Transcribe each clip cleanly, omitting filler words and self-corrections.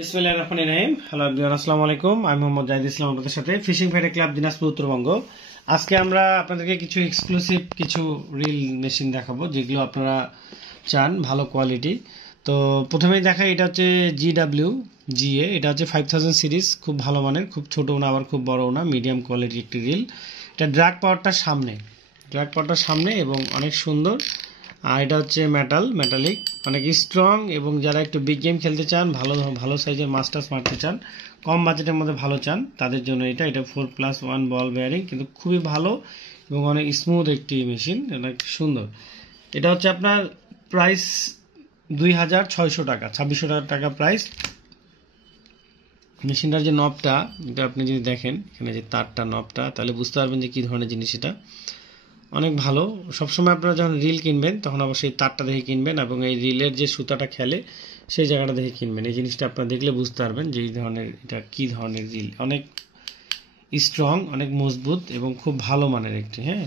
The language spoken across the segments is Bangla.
বিসমিল্লাহির রহমানির রহিম। হ্যালো এভরিওয়ান, আসসালামু আলাইকুম। আমি মোহাম্মদ জাহিদ ইসলাম, আপনাদের সাথে fishing Friday club Dinajpur Uttarbanga. আজকে আমরা আপনাদেরকে কিছু এক্সক্লুসিভ কিছু রিল মেশিন দেখাবো, যেগুলো আপনারা চান ভালো কোয়ালিটি। তো প্রথমেই দেখা, এটা হচ্ছে GWGA, এটা হচ্ছে 5000 সিরিজ, খুব ভালো মানের, খুব ছোটও না আবার খুব বড়ও না, মিডিয়াম কোয়ালিটির একটি রিল। এটা ড্রাগ পাওয়ারটার সামনে এবং অনেক সুন্দর। আর এটা হচ্ছে মেটালিক, অনেক স্ট্রং, এবং যারা একটু বিগ গেম খেলতে চান, ভালো সাইজের মাস্টার্স মারতে চান, কম বাজেটের মধ্যে ভালো চান, তাদের জন্য এটা 4+1 বল বেয়ারিং, কিন্তু খুবই ভালো এবং অনেক স্মুথ একটি মেশিন, অনেক সুন্দর। এটা হচ্ছে আপনার প্রাইস 2600 টাকা, 2600 টাকা প্রাইস। মেশিনটার যে নবটা, এটা আপনি যদি দেখেন এখানে যে তারটা নবটা, তাহলে বুঝতে পারবেন যে কী ধরনের জিনিস এটা। অনেক ভালো। সবসময় আপনারা যখন রিল কিনবেন তখন অবশ্যই তারটা দেখে কিনবেন, এবং এই রিলের যে সুতাটা খেলে সেই জায়গাটা দেখে কিনবেন। এই জিনিসটা আপনারা দেখলে বুঝতে পারবেন যে এই ধরনের, এটা কী ধরনের রিল। অনেক স্ট্রং, অনেক মজবুত এবং খুব ভালো মানের একটি। হ্যাঁ,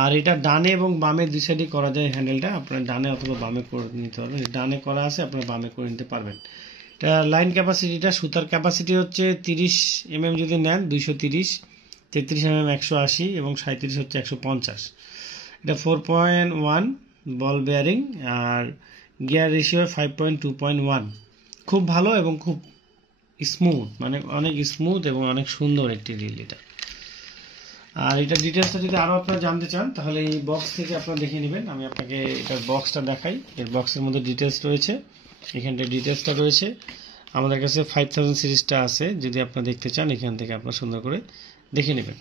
আর এটা ডানে এবং বামে দুই সাইডই করা যায়। হ্যান্ডেলটা আপনার ডানে অথবা বামে করে নিতে পারবেন। ডানে করা আছে, আপনারা বামে করে নিতে পারবেন। এটা লাইন ক্যাপাসিটিটা, সুতার ক্যাপাসিটি হচ্ছে 30 mm যদি নেন 230, 33 mm 180, এবং 37 হচ্ছে 150। এটা 4.1 বল বেয়ারিং, আর গিয়ার রেশিও 5.2.1। খুব ভালো এবং খুব স্মুথ, মানে অনেক স্মুথ এবং অনেক সুন্দর একটি রিল এটা। আর এটা ডিটেলসটা যদি আরও আপনারা জানতে চান, তাহলে এই বক্স থেকে আপনারা দেখে নেবেন। আমি আপনাকে এটার বক্সটা দেখাই। এর বক্সের মধ্যে ডিটেলস রয়েছে, এখানটা ডিটেলসটা রয়েছে। আমাদের কাছে 5000 সিরিজটা আছে, যদি আপনারা দেখতে চান এখান থেকে আপনারা সুন্দর করে দেখে নেবেন।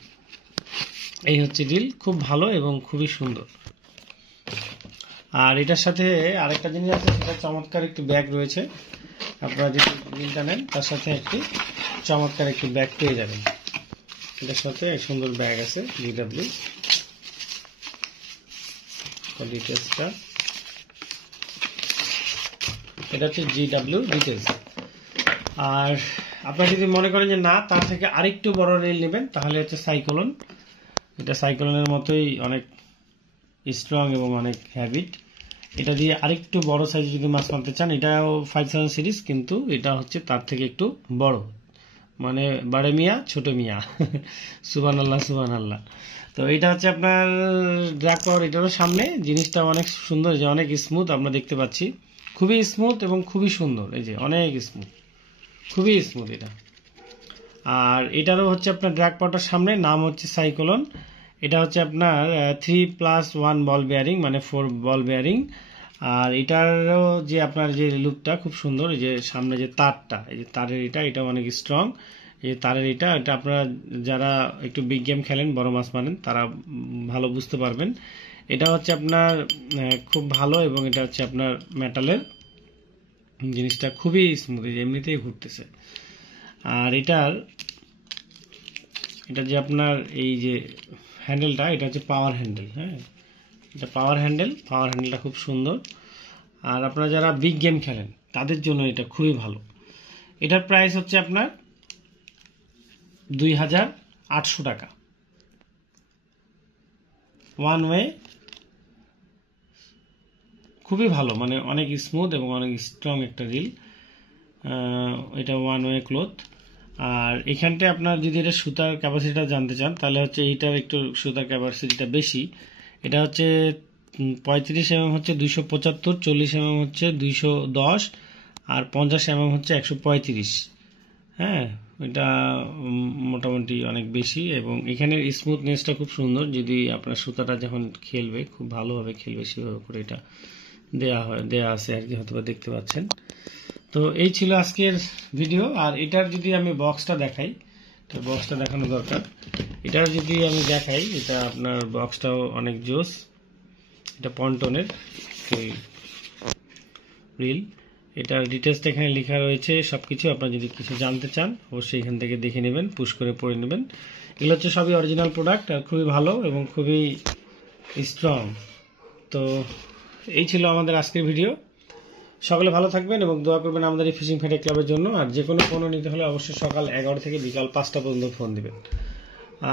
এই হচ্ছে রিল, খুব ভালো এবং খুবই সুন্দর। আর এটার সাথে আরেকটা জিনিস আছে, সেটা চমৎকার একটি ব্যাগ রয়েছে। আপনারা যদি রিলটা নেন তার সাথে একটি চমৎকার একটি ব্যাগ পেয়ে যাবেন। এটার সাথে এক সুন্দর ব্যাগ আছে GW। ডিটেলসটা, এটা হচ্ছে GW ডিটেলস। আর আপনারা যদি মনে করেন যে না, তার থেকে আরেকটু বড় রিল নেবেন, তাহলে হচ্ছে সাইক্লোন। এটা সাইক্লোনের মতোই অনেক স্ট্রং এবং অনেক হ্যাবিট। এটা দিয়ে আরেকটু বড় সাইজ যদি মাছ মারতে চান, এটাও 5000 সিরিজ, কিন্তু এটা হচ্ছে তার থেকে একটু বড়, মানে বড় মিয়া ছোট মিয়া সুবহানাল্লাহ সুবহানাল্লাহ। তো এটা হচ্ছে আপনার ড্রাগ পাওয়ার, এটারও সামনে জিনিসটা অনেক সুন্দর, যে অনেক স্মুথ আমরা দেখতে পাচ্ছি, খুবই স্মুথ এবং খুবই সুন্দর। এই যে অনেক স্মুথ, খুবই স্মুথ এটা। আর এটারও হচ্ছে আপনার ড্রাগ পাওয়ারটার সামনে, নাম হচ্ছে সাইক্লোন। এটা হচ্ছে আপনার 3+1 বল বেয়ারিং, মানে 4 বল বেয়ারিং। আর এটারও যে আপনার যে লুকটা খুব সুন্দর, এই যে সামনে যে তারটা, এই যে তারের এটা অনেক স্ট্রং। এই তারের এটা আপনারা যারা একটু বিগ গেম খেলেন, বড় মাছ মানেন, তারা ভালো বুঝতে পারবেন। এটা হচ্ছে আপনার খুব ভালো, এবং এটা হচ্ছে আপনার মেটালের জিনিসটা খুবই স্মুথ, এমনিতেই ঘুরতেছে। আর এটা যে আপনার এই যে হ্যান্ডেলটা, এটা হচ্ছে পাওয়ার হ্যান্ডেল। হ্যাঁ, এটা পাওয়ার হ্যান্ডেলটা খুব সুন্দর। আর আপনারা যারা বিগ গেম খেলেন তাদের জন্য এটা খুবই ভালো। এটার প্রাইস হচ্ছে আপনার 2800 টাকা। ওয়ান ওয়ে, খুবই ভালো, মানে অনেক স্মুথ এবং অনেক স্ট্রং একটা রিল। এটা ওয়ান ওয়ে ক্লথ। আর এখানটায় আপনার যদি এটা সুতার ক্যাপাসিটিটা জানতে চান, তাহলে হচ্ছে এইটার একটু সুতার ক্যাপাসিটিটা বেশি। এটা হচ্ছে 35 mm হচ্ছে 275, 40 mm হচ্ছে 210, আর 50 mm হচ্ছে 135। হ্যাঁ, এটা মোটামুটি অনেক বেশি, এবং এখানের স্মুথনেসটা খুব সুন্দর। যদি আপনার সুতাটা যখন খেলবে, খুব ভালোভাবে খেলবে, সেভাবে করে এটা দেয়া আছে আর কি, হয়তো দেখতে পাচ্ছেন। তো এই ছিল আজকের ভিডিও। আর এটার যদি আমি বক্সটা দেখাই, তো বক্সটা দেখানো দরকার। এটার যদি আমি দেখাই, এটা আপনার বক্সটাও অনেক জোস। এটা পন্টনের রিল। এটার ডিটেলসটা এখানে লেখা রয়েছে সবকিছু। আপনারা যদি কিছু জানতে চান, অবশ্যই এখান থেকে দেখে নেবেন, পুশ করে পড়ে নেবেন। এগুলো হচ্ছে সবই অরিজিনাল প্রোডাক্ট, আর খুবই ভালো এবং খুবই স্ট্রং। তো এই ছিল আমাদের আজকের ভিডিও। সকলে ভালো থাকবেন এবং দোয়া করবেন আমাদের এই ফিশিং ফ্রাইডে ক্লাবের জন্য। আর যে কোনো পণ্য নিতে হলে অবশ্যই সকাল 11 থেকে বিকাল 5টা পর্যন্ত ফোন দিবেন।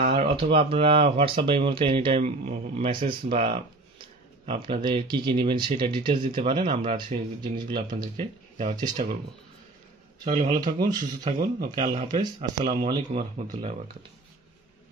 আর অথবা আপনারা হোয়াটসঅ্যাপ বা ইমোতে এনি টাইম মেসেজ বা আপনাদের কি নেবেন সেটা ডিটেলস দিতে পারেন। আমরা সেই জিনিসগুলো আপনাদেরকে দেওয়ার চেষ্টা করব। সকলে ভালো থাকুন, সুস্থ থাকুন। ওকে, আল্লাহ হাফেজ। আসসালামু আলাইকুম রহমতুল্লাহ বরকাত।